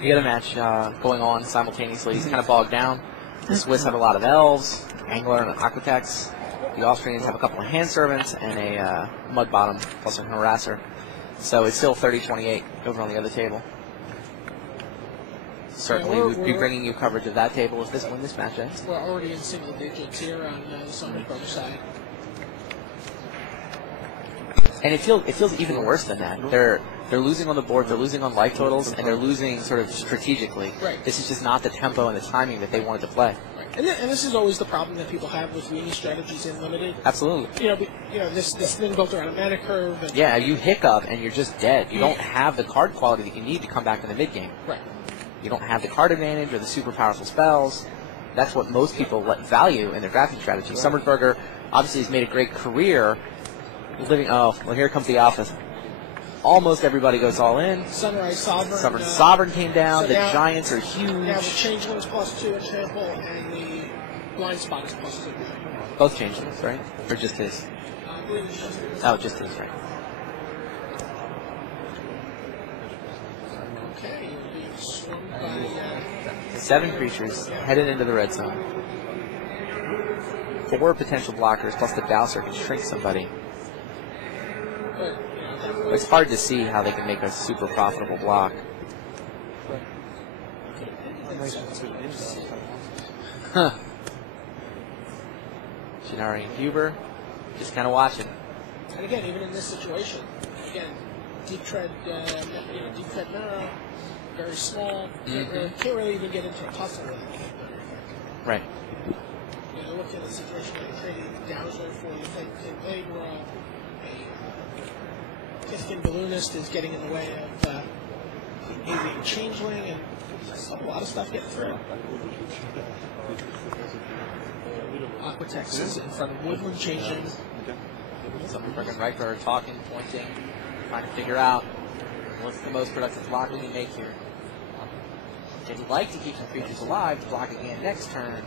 You got a match going on simultaneously. He's kind of bogged down. The Swiss have a lot of elves, Angler and Aquatex. The Austrians have a couple of hand servants and a mud bottom plus a harasser. So it's still 30-28 over on the other table. Certainly, we'd be bringing you coverage of that table if when this match ends. We're already in single digits here on the Sonnenberg side. And it feels even worse than that. They're losing on the board, they're losing on life totals, and they're losing sort of strategically. Right. This is just not the tempo and the timing that they wanted to play. Right. And this is always the problem that people have with weenie strategies in limited. Absolutely. This thing built around a mana curve. And yeah, you hiccup and you're just dead. You don't have the card quality that you need to come back in the mid game. Right. You don't have the card advantage or the super powerful spells. That's what most people value in their drafting strategy. Right. Sommersberger obviously has made a great career living. Oh, well, here comes the alpha. Almost everybody goes all in. Sunrise Sovereign. Sovereign came down. So the now, Giants are huge. Now the Changeling is +2 in Trample, and the Blind Spot is +2. Both Changelings, right? Or just his? Oh, just his, right. Okay, you're being swung by... 7 creatures headed into the red zone. 4 potential blockers, plus the Dowser can shrink somebody. It's hard to see how they can make a super profitable block. Huh. Shinari and Huber just kind of watching. And again, even in this situation, deep tread narrow, very small. Can't really even get into a tussle with it. Right. Look at the situation like trading Dowser for the Fake Blade Roll. Kiskin Balloonist is getting in the way of the Avian Changeling, and a lot of stuff getting through. Aquatex is in front of Woodland Changeling. Some freaking Riker talking, pointing, trying to figure out what's the most productive block we can make here. They'd like to keep some creatures alive to block again next turn.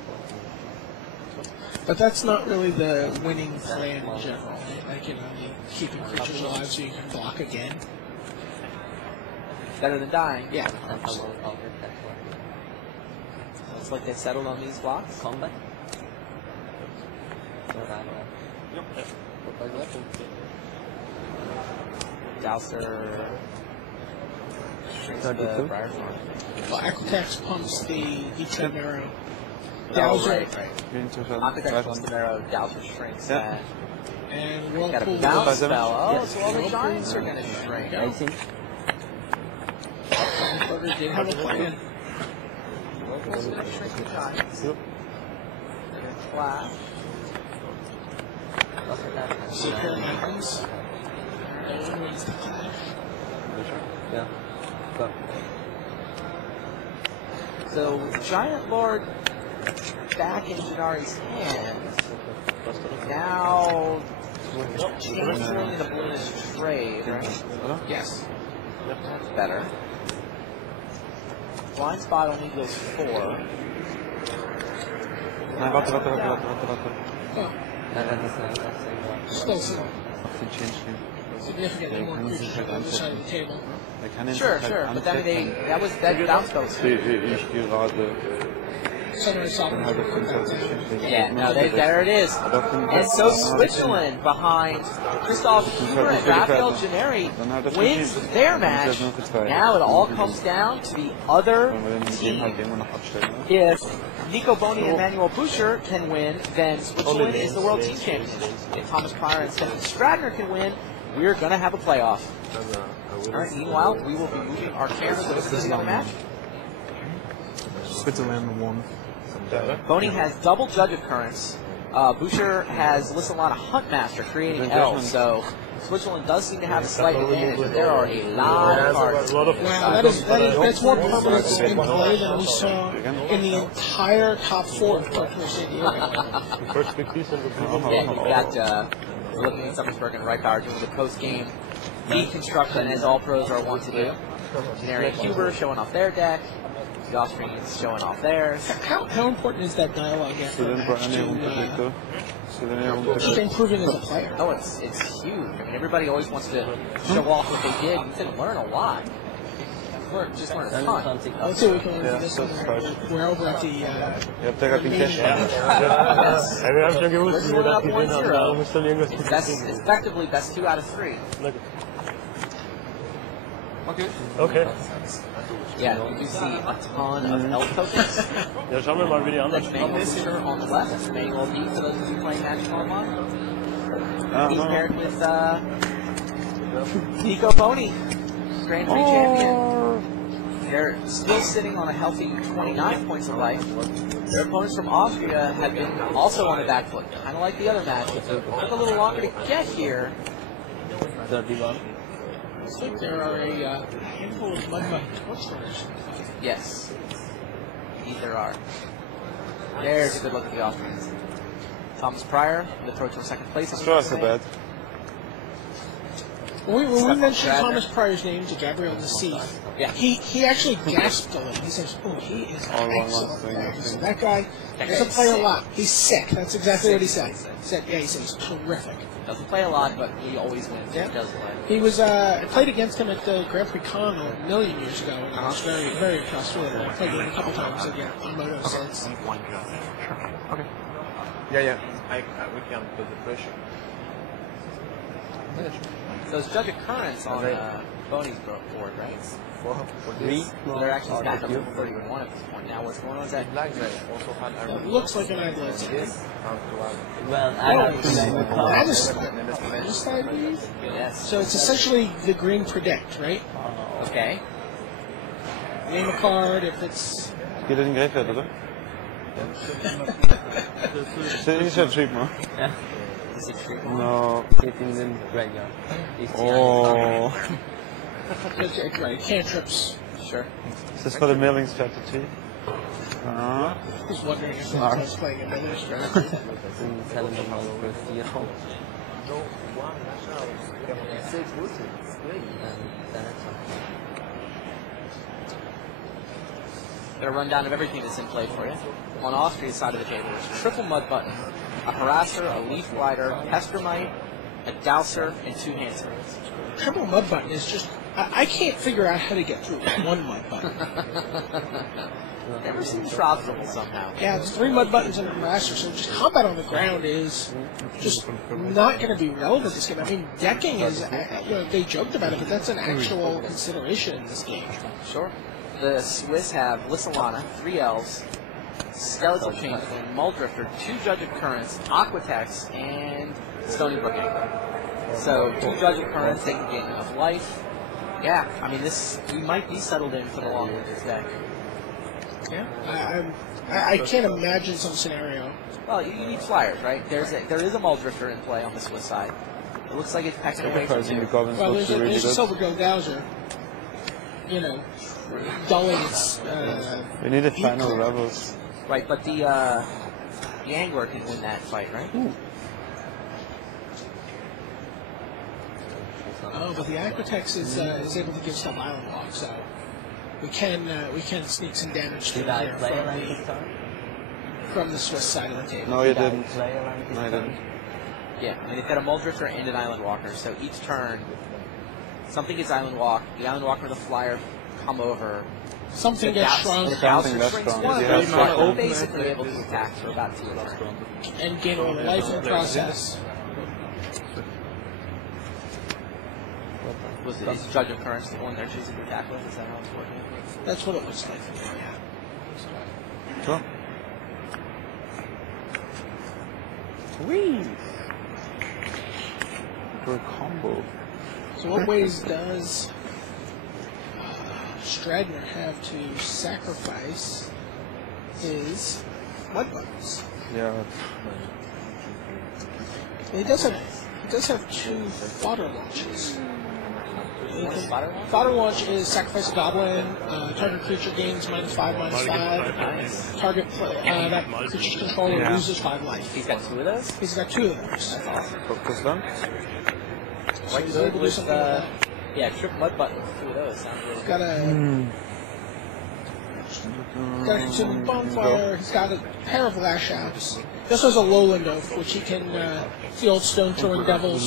But that's not really the winning plan in general. Like, keeping creatures alive so you can block again. Better than dying. Yeah. Looks like they settled on these blocks. Combat. Dowser shrinks the Briar Thorn. Well, Aquatex pumps the Deep Marrow. Dowser. Right. Aquatex pumps the Marrow, Dowser shrinks that. And got a Whirlpool bounce spell. Oh, so all the Giants are going to shrink. I think. Burger did have a plan. Whirlpool's going to shrink the Giants. They're going to flash. Secure Mountains. Wins the clash. Yeah. So, Giant Lord back in Janari's hands. Now, Changeling the Balloonist trade, right? Yes. That's better. Blind Spot only goes 4. Nein, warte. Oh. Still significantly more creatures on the other side of the table. Sure. But that was that bounce goes. Sunrise Sovereign. Yeah, no, there it is. And so Switzerland behind Christoph Huber and Raphael Gennari wins their match. Now it all comes down to the other team. If Nico Boni and Manuel Bucher can win, then Switzerland is the world team champion. If Thomas Pryor and Stefan Stradner can win, we're going to have a playoff. All right, meanwhile, we will be moving our cameras to the other match. Switzerland won. Boni has double Judge Occurrence. Boucher has listed a lot of Huntmaster creating elves, so Switzerland does seem to have a slight advantage, but there are a lot of cards. Wow, that's more permanence in play than we saw in the entire top 4 of Tokyo City. Yeah, you've got looking at Summersburg and Reitbauer doing the post-game deconstruction, as all pros are wont to do. Gennari and Huber showing off their deck. The Austrians showing off theirs. How important is that dialogue after a match to keep improving as a player? Oh, it's huge. I mean, everybody always wants to show off what they did. You can learn a lot. Just learn a ton. Let's see what we can learn from this one. We're over at the Je hebt er geen cash. Yes. Ja, wir haben schon gewusst, wie wir das gesehen haben. Darum ist dann irgendwas It's effectively best 2 out of 3. Okay. Yeah, you can see a ton of elf tokens. Ja, schauen wir mal, wie die anderen That's spielen. Manuel Fischer on the left. Manuel D for those of you playing Magic Online. He's paired with Nico Pony, Grand Prix champion. They're still sitting on a healthy 29 points of life. Their opponents from Austria have been also on the back foot, kind of like the other match. It took a little longer to get here. I think there are a handful of Mudbutton Torchrunners. Yes, indeed there are. There's a good look at the Austrians. Thomas Pryor, the Pro Tour second place. Sure, so bad. When we mentioned Thomas Pryor's name to Gabriel Nassif, Yeah. he actually gasped a little. He says, "Oh, he is an excellent player." He said, "That guy doesn't play a lot. He's sick." That's exactly what he said. He said, "Yeah, he said he's terrific." Doesn't play a lot, but he always wins. Yeah. He does play. He was I played against him at the Grand Prix Con a million years ago, and I was very, very impressed with him. I played with him a couple times again on Moto since. Okay. Yeah. We can put the pressure. So it's Judge Occurrence on Boney's board, right? For So they're actually stacked up before you won at this point. Now what's going on is that also had It looks like an idea. Well, I have to name it. yes. So it's essentially the green predict, right? Okay. Name a card if it's. Geht das in Greifeld, oder? Is that cheap, man? Yeah. Is it true? No. It's in the graveyard. It's Oh. Right, cantrips. Sure. Is this for the mailing strategy? I was wondering if I was playing another strategy. in Salomon for zero. Got a rundown of everything that's in play for you. On Austria's side of the table, there's a triple mud button, a harasser, a leaf rider, Pestermite, a dowser, and 2 Hanser. Triple mud button is just. I can't figure out how to get through one mud button. Never seems profitable somehow. Yeah, it's 3 mud buttons and a harasser, so just combat on the ground is just not going to be relevant this game. I mean, decking is. They joked about it, but that's an actual consideration in this game. Sure. The Swiss have Lissalana, 3 elves, Skeletal Changeling, Muldrifter, 2 Judge of Currents, Aquatex, and Stony Brook Anchor. So 2 Judge of Currents, they can gain enough life. Yeah, I mean, we might be settled in for the long with this deck. Yeah, I can't imagine some scenario. Well, you need flyers, right? There is a Muldrifter in play on the Swiss side. It looks like it's pecking away from Pricing the you. Goblins Well, looks there's really a good. Silver Gold Dowser, dulling its. We need a final levels. Right, but the Angler can win that fight, right? Oh, but the Aquatex is able to give stuff Island Walk, so we can sneak some damage through Did I there play around this time? from the Swiss side of the table. No, you Did I didn't. play around this No, you time? didn't. Yeah, I mean, they've got a Muldrifter and an Island Walker, so each turn, something gets Island Walk, the Island Walker and the Flyer come over. Something gets shrunk The Dowser less shrinks strong, one, yeah, but shrunk. you're basically able to attack for about 2 turns. and gain a little life in the process. Was it is Judge of Currents the one they're choosing to attack with? Is that how it's working? That's what it looks like. Yeah. Cool. Whee! For a combo. So what ways does Stradner have to sacrifice his mud buttons? Yeah. He does have 2 fodder launches. Fodder launch is sacrifice a goblin, target creature gains -5/-5. Target that creature's controller loses 5 life. He's got 2 of those? He's got 2 of those. Focus done. So he's able to do something like that. Yeah, triple mud button with 2 of those. Sounds really good. Got a consuming bonfire. He's got a pair of lash outs. This has a lowland oath, which he can. The old stone throwing devils.